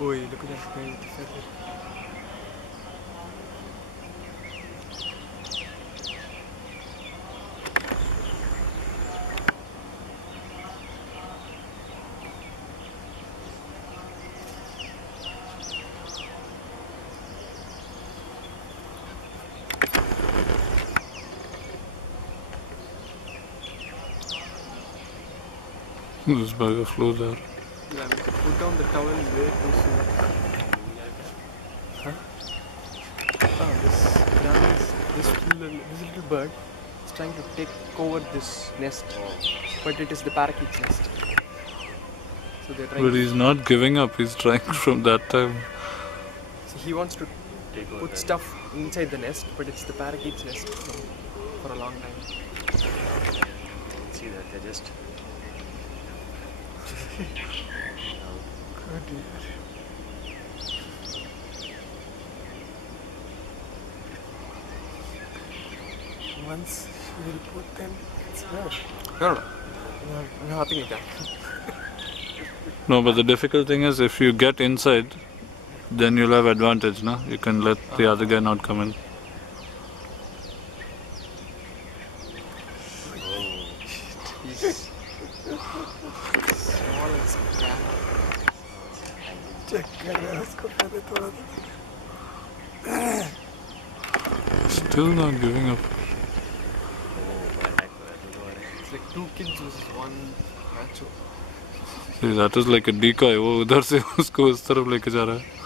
Oh, look at that guy with the feather. This bugger flew there. Yeah, we could put down the towel way too soon. Huh? Oh, this little bird is trying to take over this nest, but it is the parakeet's nest. So they're trying. But he's not giving up. He's trying from that time. So he wants to put stuff inside the nest, but it's the parakeet's nest for a long time. See that they're just. Oh dear. Once you will put them, it's no, nothing like that. No, but the difficult thing is if you get inside, then you'll have advantage, no? You can let the other guy not come in. He's small and scrap. Check Still not giving up. It's like two kids versus one macho. See, that is like a decoy. वो उधर से उसको उस तरफ लेके जा रहा है.